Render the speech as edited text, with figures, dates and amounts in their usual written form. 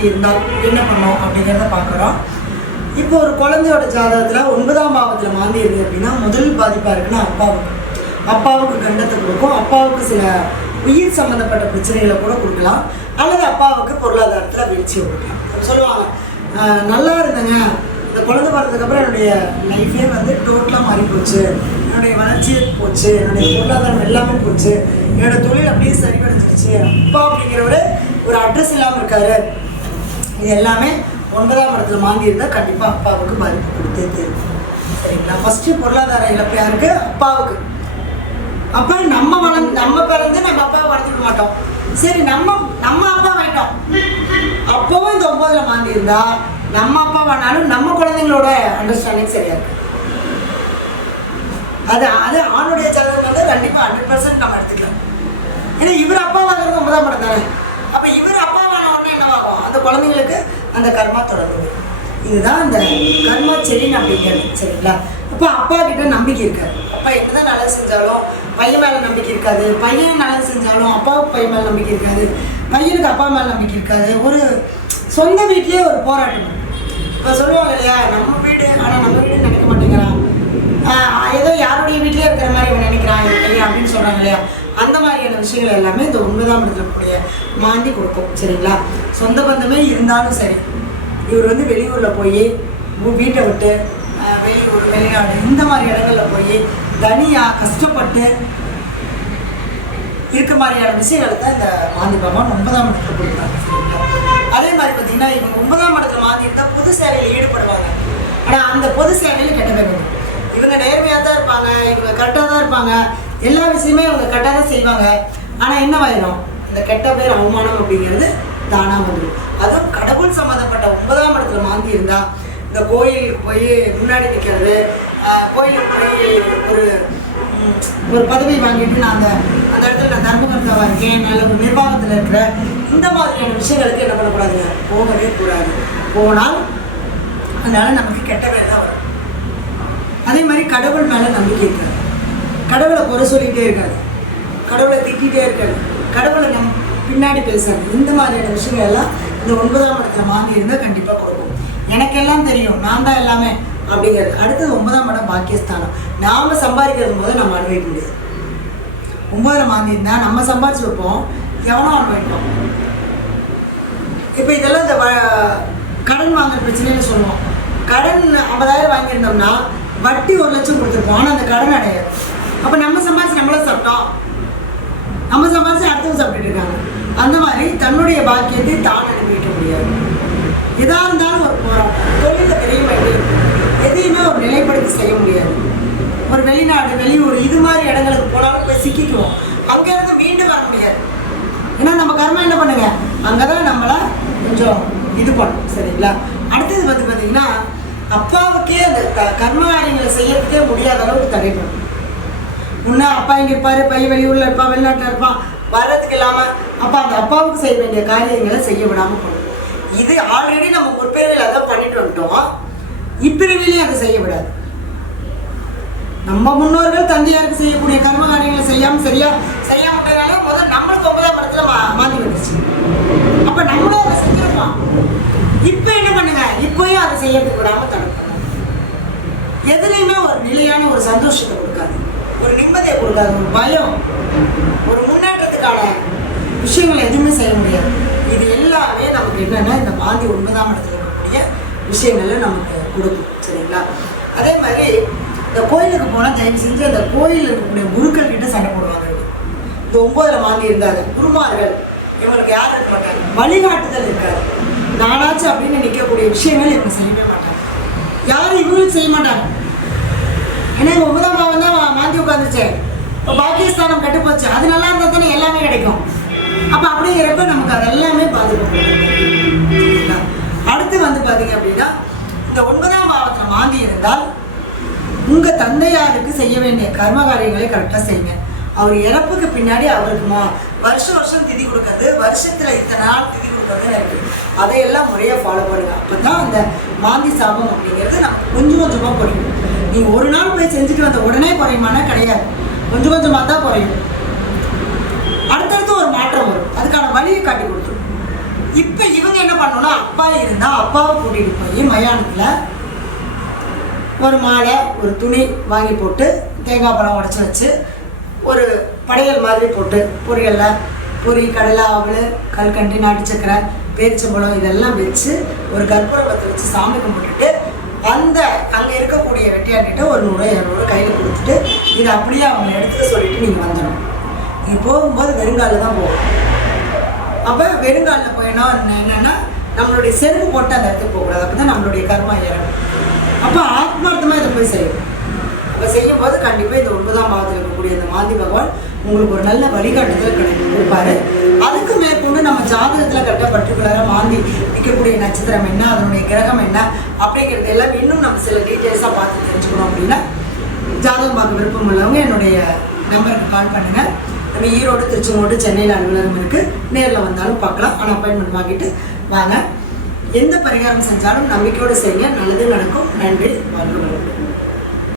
மாந்தி இருந்தால் என்ன பண்ணோம் அப்படிங்கிறத பார்க்குறோம். இப்போ ஒரு குழந்தையோட ஜாதகத்தில் 9ஆம் பாவத்தில் மாந்தி இருக்குது அப்படின்னா முதல் பாதிப்பாக இருக்குன்னா அப்பாவுக்கு கண்டத்தை கொடுக்கும். அப்பாவுக்கு சில உயிர் சம்மந்தப்பட்ட பிரச்சனைகளை கூட கொடுக்கலாம், அல்லது அப்பாவுக்கு பொருளாதாரத்தில் வீழ்ச்சியை கொடுக்கலாம். சொல்லுவாங்க, நல்லா இருந்தேங்க, இந்த குழந்தை பிறந்ததுக்கப்புறம் என்னுடைய லைஃபே வந்து டோட்டலாக மாறி போச்சு, என்னுடைய வளர்ச்சி போச்சு, என்னுடைய பொருளாதாரம் எல்லாமே போச்சு, என்னோடய தொழில் அப்படியே சரிபடுத்திடுச்சு, அப்பா அப்படிங்கிறவர் ஒரு அட்ரஸ் இல்லாமல் இருக்காரு. இது எல்லாமே 9ஆம் இடத்துல மாந்தி இருந்தால் கண்டிப்பாக அப்பாவுக்கு பாதிப்பு கொடுத்தே தெரியும். சரிங்களா? ஃபஸ்ட்டு பொருளாதார இழப்பு யாருக்கு? அப்பாவுக்கு. அப்போ நம்ம பிறந்து நம்ம அப்பாவை வளர்த்துக்க மாட்டோம். சரி, நம்ம அப்பா ஆகிட்டோம். அப்போவும் இந்த 9ல் மாந்தி இருந்தால் நம்ம அப்பாவானாலும் நம்ம குழந்தைங்களோட அண்டர்ஸ்டாண்டிங் சரியா இருக்கு. அது ஆணுடைய ஜாதகம் வந்து கண்டிப்பாக 100% நம்ம எடுத்துக்கலாம். ஏன்னா இவர் அப்பாவாகிறது 9ஆம் இடம் தானே. அப்போ இவர் அப்பாவான உடனே என்னவாகும்? அந்த குழந்தைங்களுக்கு அந்த கர்மா தொடர்ந்து. இதுதான் அந்த கர்மா செடின்னு அப்படிங்கிறது. சரிங்களா? அப்போ அப்பா கிட்ட நம்பிக்கை இருக்காது. அப்பா என்னதான் நல்லது செஞ்சாலும் பையன் மேலே நம்பிக்கை இருக்காது, பையன் நல்லது செஞ்சாலும் அப்பாவுக்கு பையன் மேலே நம்பிக்கை இருக்காது, பையனுக்கு அப்பா மேலே நம்பிக்கை இருக்காது. ஒரு சொந்த வீட்லேயே ஒரு போராட்டம். இப்போ சொல்லுவாங்க இல்லையா, நம்ம வீடு ஆனால் நம்ம வீடுன்னு நினைக்க மாட்டேங்கிறான், ஏதோ யாருடைய வீட்லேயே இருக்கிற மாதிரி இவன் நினைக்கிறான் இல்லையா அப்படின்னு சொல்கிறாங்க இல்லையா. அந்த மாதிரியான விஷயங்கள் எல்லாமே இந்த 9ஆம் இடத்துல கூடிய மாந்தி கொடுக்கும். சரிங்களா? சொந்த பந்தமே இருந்தாலும் சரி, இவர் வந்து வெளியூரில் போய் வீட்டை விட்டு வெளியூர் வெளிநாடு இந்த மாதிரி இடங்களில் போய் தனியாக கஷ்டப்பட்டு இருக்க மாதிரியான விஷயங்களை தான் இந்த மாந்தி பகவான் 9ஆம் இடத்துல கொடுக்குறாங்க. அதே மாதிரி பார்த்தீங்கன்னா இவங்க 9ஆம் இடத்துல மாந்தி இருந்தால் பொது சேவையில் ஈடுபடுவாங்க. ஆனால் அந்த பொது சேவையில் கெட்ட பேர் வரும். இவங்க நேர்மையாக தான் இருப்பாங்க, இவங்க கரெக்டாக தான் இருப்பாங்க, எல்லா விஷயமே இவங்க கரெக்டாக தான் செய்வாங்க. ஆனால் என்னவாயிடும்? இந்த கெட்ட பேர் அவமானம் அப்படிங்கிறது தானாக வந்துடும். அதுவும் கடவுள் சம்மந்தப்பட்ட 9ஆம் இடத்துல மாந்தி இருந்தால் இந்த கோயிலுக்கு போய் முன்னாடி நிற்கிறது, கோயிலுக்கு போய் ஒரு பதவி வாங்கிட்டு நான் அந்த இடத்துல நான் தர்மகர்த்தாவாக இருக்கேன், நல்ல ஒரு நிர்வாகத்தில் இருக்கிற இந்த மாதிரியான விஷயங்களுக்கு என்ன பண்ணக்கூடாதுங்க? போகவே கூடாது. போனால் அதனால் நமக்கு கெட்ட பேர் தான் வரும். அதே மாதிரி கடவுள் மேலே நம்பிக்கை இருக்காது, கடவுளை குறை சொல்லிகிட்டே இருக்காது, கடவுளை திட்டிகிட்டே இருக்காது, கடவுளை பின்னாடி பேசுறது. இந்த மாதிரியான விஷயங்கள் எல்லாம் இந்த 9ஆம் இடத்துல மாந்தி இருந்தால் கண்டிப்பாக கொடுக்கும். எனக்கெல்லாம் தெரியும், நான் தான் எல்லாமே அப்படிங்கிறது. அடுத்தது 9ஆம் இடம் பாக்கியஸ்தானம். நாம் சம்பாதிக்கிறது போது நம்ம அனுபவிக்க முடியாது. 9ல் மாந்தி இருந்தால் நம்ம சம்பாதிச்சு வைப்போம், எவனோ அனுபவிப்போம். இப்போ இதெல்லாம் இந்த கடன் வாங்குற பிரச்சனைன்னு சொல்லுவோம். கடன் 50,000 வாங்கியிருந்தோம்னா வட்டி 1 லட்சம் கொடுத்துருப்போம், ஆனால் அந்த கடன் அடையாது. அப்போ நம்ம சம்பாதிச்சு நம்மளும் சாப்பிட்டோம், நம்ம சம்பாதிச்சு அடுத்தவங்க சாப்பிட்டுட்டு இருக்காங்க. அந்த மாதிரி தன்னுடைய பாக்கியத்தை தான் அனுபவிக்க முடியாது. எதாக இருந்தாலும் ஒரு போராட்டம், தொழிலில் பெரிய வழி, எதையுமே ஒரு நிலைப்படுத்தி செய்ய முடியாது. ஒரு வெளிநாடு வெளியூர் இது மாதிரி இடங்களுக்கு போனாலும் போய் சிக்கிக்குவோம், அங்கேருந்து மீண்டும் வர முடியாது. ஏன்னா நம்ம கர்மா என்ன பண்ணுங்க, அங்கே தான் நம்மளை கொஞ்சம் இது பண்ணும். சரிங்களா? அடுத்தது வந்து பார்த்தீங்கன்னா அப்பாவுக்கே அந்த கர்ம காரியங்களை செய்யறதுக்கே முடியாத அளவுக்கு தடைப்படும். முன்னே அப்பா இங்கே இருப்பார், பையன் வெளியூரில் இருப்பான், வெளிநாட்டில் இருப்பான், வர்றதுக்கு இல்லாமல் அப்பா அந்த அப்பாவுக்கு செய்ய வேண்டிய காரியங்களை செய்ய விடாமல் போடும். இது ஆல்ரெடி நம்ம முற்பிறவியில் அதான் பண்ணிட்டு வந்துட்டோம், இப்பிறவிலையும் அதை செய்ய விடாது. நம்ம முன்னோர்கள் தந்தையாருக்கு செய்யக்கூடிய கர்ம காரியங்களை செய்யாமல் செய்யாமட்டனால முதல் நம்மளுக்கு 9ஆம் இடத்துல மாந்தி வந்துருச்சு. அப்போ நம்மளும் அதை செஞ்சிருப்போம். இப்போ என்ன பண்ணுங்க, இப்போயும் அதை செய்யறதுக்கு விடாமல் தடுக்கணும். எதுலையுமே ஒரு நிலையான ஒரு சந்தோஷத்தை கொடுக்காது, ஒரு நிம்மதியை கொடுக்காது, ஒரு பயம், ஒரு முன்னேற்றத்துக்கான விஷயங்கள் எதுவுமே செய்ய முடியாது. இது எல்லாமே நமக்கு என்னென்னா இந்த மாந்தி 9ஆம் இடத்துல இருக்கக்கூடிய விஷயங்களை நமக்கு கொடுக்கும். சரிங்களா? அதே மாதிரி இந்த கோயிலுக்கு போனால் தயவு செஞ்சு அந்த கோயிலில் இருக்கக்கூடிய குருக்கள் கிட்ட சண்டை போடுவாங்க. இந்த 9ல் மாந்தி இருந்தாங்க குருமார்கள், இவங்களுக்கு யாரும் இருக்க மாட்டாங்க, வழிகாட்டுதல் இருக்காது, நானாச்சு அப்படின்னு நிற்கக்கூடிய விஷயங்கள் இவங்க செய்யவே மாட்டாங்க. யாரும் இவங்களும் செய்ய மாட்டாங்க. ஏன்னா 9ஆம் பாவம் தான் மாந்தி உட்காந்துச்சு, இப்போ பாக்கியஸ்தானம் கட்டு போச்சு, அது நல்லா இருந்தால் தானே எல்லாமே கிடைக்கும். அப்போ அப்படிங்கிறப்ப நமக்கு அது எல்லாமே பாதிக்கும். அடுத்து வந்து பார்த்தீங்க அப்படின்னா இந்த 9ஆம் பாவத்தில் மாந்தி இருந்தால் உங்கள் தந்தையாருக்கு செய்ய வேண்டிய கர்ம காரியங்களை கரெக்டாக செய்யுங்க. அவர் இறப்புக்கு பின்னாடி அவருக்கு வருஷம் திதி கொடுக்கறது, வருஷத்தில் இத்தனை நாள் திதி கொடுக்கறதுன்னு இருக்குது, அதையெல்லாம் முறையாக ஃபாலோ பண்ணுங்க. அப்போ தான் அந்த மாந்தி சாபம் அப்படிங்கிறது நமக்கு கொஞ்சம் கொஞ்சமாக குறையும். நீங்கள் ஒரு நாள் போய் செஞ்சுட்டு வந்த உடனே குறையுமானா கிடையாது, கொஞ்சம் கொஞ்சமாக தான் குறையும். அடுத்தடுத்து ஒரு மாற்றம் வரும், அதுக்கான வழியை காட்டி கொடுத்துரும். இப்போ இவங்க என்ன பண்ணணும்னா, அப்பா இருந்தால் அப்பாவை கூட்டிகிட்டு போய் மயானத்தில் ஒரு மாலை ஒரு துணி வாங்கி போட்டு தேங்காய் பழம் உடச்சி வச்சு ஒரு படையல் மாதிரி போட்டு பொரியலில் பொரி, கடலை, அவல், கல்கண்டு, நாட்டு சக்கரை, பேரிச்சம்பழம் இதெல்லாம் வச்சு ஒரு கற்பூரத்தை வச்சு சாமி கும்பிட்டுட்டு அந்த அங்கே இருக்கக்கூடிய வெட்டியாண்டிட்டு ஒரு 100-200 கையில் கொடுத்துட்டு இதை அப்படியே அவங்க எடுத்து சொல்லிட்டு நீங்கள் வந்துடணும். நீங்கள் போகும்போது வெறுங்காலில் தான் போகும். அப்போ வெறுங்காலில் போயினா என்னென்னா நம்மளுடைய செருப்பு போட்டு அந்த இடத்துக்கு போகக்கூடாது. அப்போ தான் நம்மளுடைய கர்மா இறங்கும். அப்போ ஆத்மார்த்தமாக இதை போய் செய்யும். அப்போ செய்யும்போது கண்டிப்பாக இந்த 9ஆம் பாவத்தில் இருக்கக்கூடிய இந்த மாந்தி பகவான் உங்களுக்கு ஒரு நல்ல வழிகாட்டுதல் கொடுப்பாரு. அதுக்கு மேற்கொண்டு நம்ம ஜாதகத்தில் கரெக்டாக பர்டிகுலராக மாந்தி நிற்கக்கூடிய நட்சத்திரம் என்ன, அதனுடைய கிரகம் என்ன அப்படிங்கிறது எல்லாம் இன்னும் நம்ம சில டீட்டெயில்ஸாக பார்த்து தெரிஞ்சுக்கணும் அப்படின்னா ஜாதகம் பார்க்க விருப்பம் உள்ளவங்க என்னுடைய நம்பருக்கு கால் பண்ணுங்கள். நம்ம ஈரோடு, திருச்செங்கோடு, சென்னையில் அலுவலகம் இருக்குது. நேரில் வந்தாலும் பார்க்கலாம். ஆனால் அப்பாயின்மெண்ட் வாங்கிட்டு வாங்க. எந்த பரிகாரம் செஞ்சாலும் நம்பிக்கையோடு செய்யுங்க. நல்லது நடக்கும். நன்றி. வாழ்க வளமுடன்.